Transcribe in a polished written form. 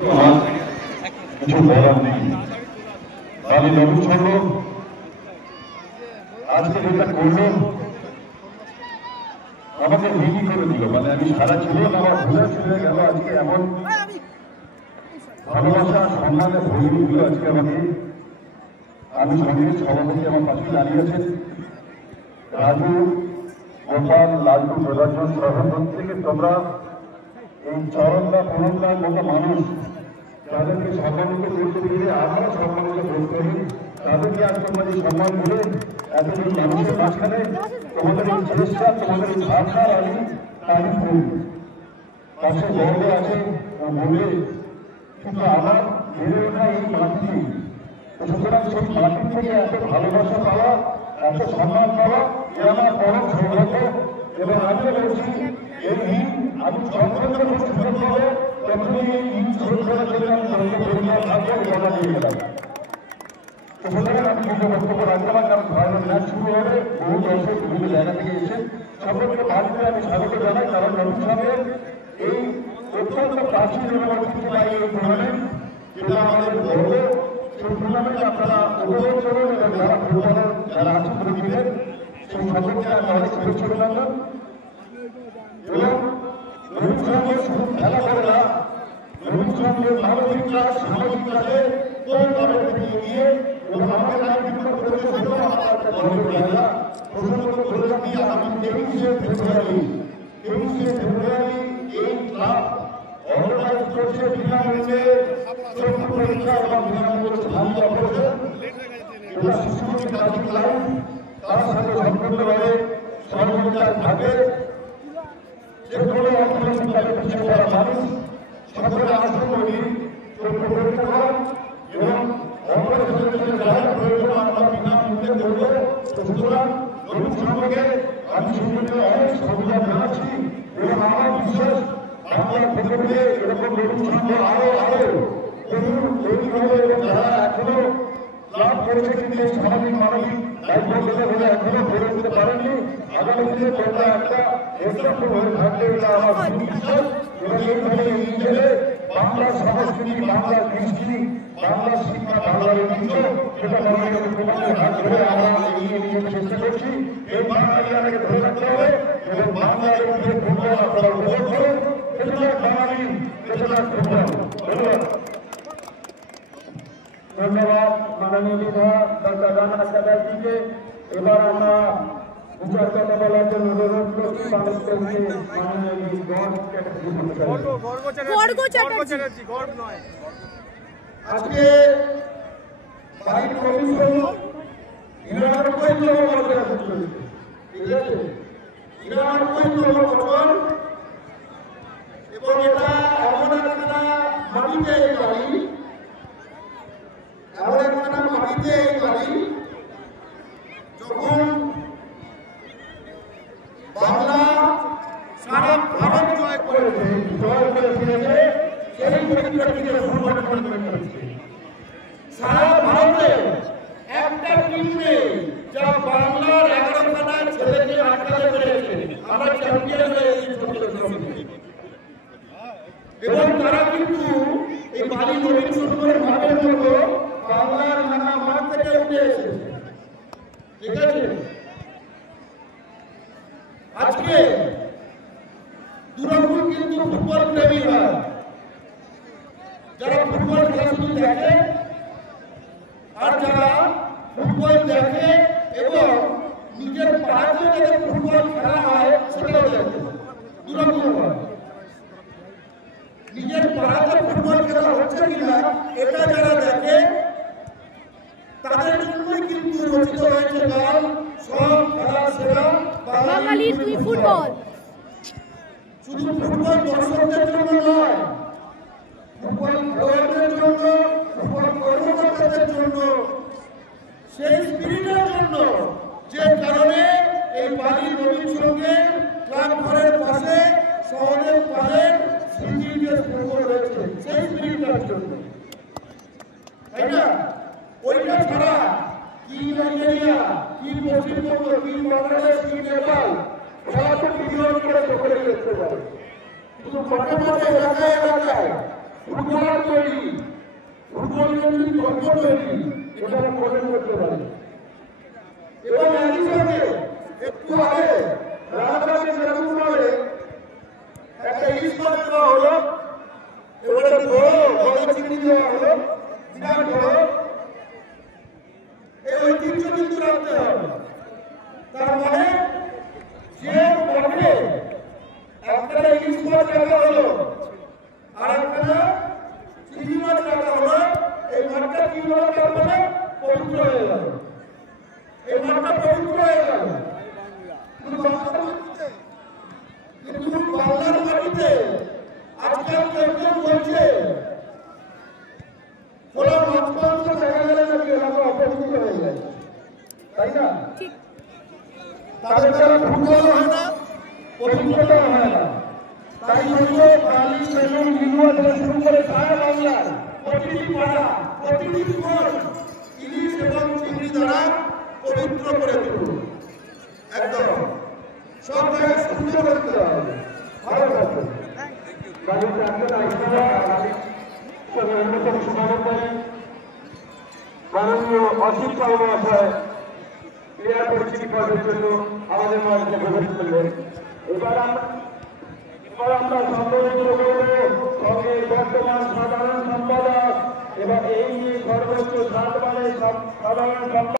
কিছু বলার নেই। তাহলে নবীন সংঘ আজকে যেটা করলো আমাকে রিডি করে দিল, মানে আমি সারা জীবন আমার ভুলে ছেড়ে গেল। আজকে এমন ভালোবাসা সম্মানে ভরিয়ে দিল আজকে আমাকে। আমি সঙ্গে সভাপতি আমার পাশে দাঁড়িয়েছেন রাজু, গোপাল, লালটু, প্রদর্শন সহ প্রত্যেকে তোমরা এই চরণদা প্রণবদার মতো মানুষ যাদেরকে সম্মানিত করতে পেরে আমরা সম্মানিত বোধ করি, তাদেরকে আজ তোমরা এই সম্মান করে এতদিন মানুষের মাঝখানে তোমাদের এই চেষ্টা, তোমাদের এই ভাষার আমি তারিফ করি। পাশে গর্ব আছে বলে, কিন্তু আমার বেড়ে ওঠা এই মাটি, সুতরাং সেই মাটির থেকে এত ভালোবাসা পাওয়া, এত সম্মান পাওয়া এ আমার পরম সৌভাগ্য। এবং আমি বলছি এই দিন আমি যখন যখন সুযোগ পাবো তখনই এই দিন শোধ করার জন্য আমি পরিবার থাকবো বলা দিয়ে গেলাম। সুতরাং আমি কিছু বক্তব্য রাখতে পারি, কারণ ভয়ানক ম্যাচ শুরু হবে, বহু দর্শক বিভিন্ন জায়গা থেকে এসে সকলকে ভারতে আমি স্বাগত জানাই। কারণ নবীন সঙ্গের এই অত্যন্ত প্রাচীন ঐতিহ্যবাহী এই টুর্নামেন্ট, যেটা আমাদের গর্ব, সেই টুর্নামেন্টে আপনারা উপভোগ করুন এবং যারা ফুটবলের যারা আছেন প্রতিদিনের সেই সকলকে আমি অনেক শুভেচ্ছা অভিনন্দন। এবং নবীন সঙ্গের শুধু খেলা করে না, নবীন সঙ্গের মানবিক কাজ, সামাজিক কাজে কোনভাবে এগিয়ে গিয়ে এবং আমাদের নাগরিক পরিষদ হলো আমার একটা গর্বের জায়গা। প্রসঙ্গত বলে রাখি, আমি 23শে ফেব্রুয়ারি এই ক্লাব অর্গানাইজ করছে বিনামূল্যে চক্ষু পরীক্ষা এবং বিনামূল্যে স্থানীয় অপারেশন, যেটা শিশুমন্ত্রী ট্রাফিক লাইন তার সাথে সম্পূর্ণভাবে সহযোগিতায় থাকে। যে কোনো অর্থনৈতিকভাবে পিছিয়ে পড়া মানুষ সকলে আসতে করি চক্ষু পরীক্ষা করেন এবং অপারেশনের জন্য যারা প্রয়োজন আমরা বিনামূল্যে করবো। সুতরাং নবীন সঙ্গকে আমি সেগুলিকে অনেক সুবিধা জানাচ্ছি এবং আমার বিশ্বাস বাংলার ক্ষেত্রে এরকম নবীন সঙ্গ আরো তৈরি হবে এবং যারা এখনো লাভ করেছে কিন্তু এই সামাজিক মানবিক দায়িত্ব বলে এখনো ফেরত দিতে পারেননি, আগামী দিনে তোমরা একটা এক্সাম্পল হয়ে থাকবে এটা আমার বিশ্বাস। এবং এইভাবে এগিয়ে গেলে বাংলার সংস্কৃতি, বাংলার কৃষ্টি, বাংলার শিক্ষা, বাংলার ঐতিহ্য সেটা বাংলাকে তোমাদের হাত ধরে আমরা এগিয়ে নিয়ে চেষ্টা করছি। এই বাংলাকে ধরে রাখতে হবে এবং বাংলার মধ্যে ফুটবল আপনারা উপভোগ করুন। এটা বাঙালি, এটা ফুটবল। ধন্যবাদ। ধন্যবাদ মাননীয় বিধায়ক ডক্টর রানা সাদার জিকে। এবার আমরা বিচার কথা বলার জন্য অনুরোধ করছি বাংলাদেশকে মাননীয় গর্গ চ্যাটার্জি। আজকে বাইক কমিশন 99তম বছরে আসছে, ঠিক আছে, 99তম বছর। এবং এটা এমন একটা মাটিতে এই বাড়ি, এমন একটা মাটিতে এই বাড়ি যখন বাংলা সারা ভারত জয় করে ফিরেছে, সেই পরিপ্রেক্ষিতে সংগঠন করেছে। সারা ভারতে একটা টিমে যা বাংলার 11খানা ছেলেকে আটকাতে পেরেছে, আমরা চ্যাম্পিয়ন হয়েছি। এবং তারা কিন্তু এই বাড়ি নবীন সঙ্গের মাঠের মতো বাংলার নানা মাঠ থেকে উঠে এসেছে, ঠিক আছে। আজকে দুরকম কিন্তু ফুটবল প্রেমী হয়, যারা ফুটবল খেলা শুধু দেখে আর যারা ফুটবল দেখে এবং নিজের পাড়াতে যাদের ফুটবল খেলা হয় সেটাও দেখে। দুরকম হয়, নিজের পাড়াতে ফুটবল খেলা হচ্ছে কিনা এটা যারা দেখে তাদের জন্যই কিন্তু রচিত হয়েছে গান সব খেলা সেরা বাঙালির দুই ফুটবল। শুধু ফুটবল দর্শকদের জন্য নয়, ফুটবল খেলোয়াড়দের জন্য, ফুটবল কর্মকর্তাদের জন্য, সেই স্পিরিটের জন্য যে কারণে এই বাড়ির নবীন সঙ্গে ক্লাব ঘরের পাশে শহরের পাশে স্মৃতি যে ফুটবল রয়েছে সেই স্পিরিটের জন্য, তাই না? ওইটা ছাড়া কি নাইজেরিয়া, কি পশ্চিমবঙ্গ, কি বাংলাদেশ, কি নেপাল সব ভিডিও করে চোখে দেখতে পারে। কিন্তু মাঠে মাঠে এলাকায় এলাকায় ফুটবলার তৈরি, ফুটবল কেন্দ্রিক গল্প তৈরি, এখানে প্রদান করতে পারে। এবং একই সঙ্গে একটু আগে রানাঘাটে যেরকম ভাবে একটা ইলিশ মাছ দেওয়া হলো, এবারে বড় চিংড়ি দেওয়া হলো, বিরাট বড়, এই ঐতিহ্য কিন্তু রাখতে হবে। তার মানে যে মাঠে একটা ইলিশ মাছ রাখা হলো আর একটা চিংড়ি মাছ রাখা হলো, এই মাঠটা কি হলো? তার মানে পবিত্র হয়ে গেল, এই মাঠটা পবিত্র হয়ে গেল। কিন্তু বাংলার মাটিতে আজকাল কেউ কেউ বলছে কোনো মাছ মাংস দেখা গেলে নাকি এলাকা অপবিত্র হয়ে যায়, তাই না? তাদের দ্বারা ফুটবল হয় না, পবিত্রতা হয় না। তাই জন্য বালি বেলুন লিলুয়া থেকে শুরু করে সারা বাংলার প্রতিটি পাড়া, প্রতিটি ঘর ইলিশ এবং চিংড়ি দ্বারা পবিত্র করে তুলুন। একদম সব জায়গায় সুন্দর করতে হবে। ভালো থাকবে। গাড়ির চারজন আইসা অন্যতম সমাবেশ মাননীয় অসিত সাহু মহাশয় ক্রিয়া পরিচিতি পদের জন্য আমাদের মাঝে প্রবেশ করলেন। এবার আমরা সম্বোধিত করব সঙ্গে বর্তমান সাধারণ সম্পাদক এবং এই নিয়ে সর্বোচ্চ 7 বারের সাধারণ সম্পাদক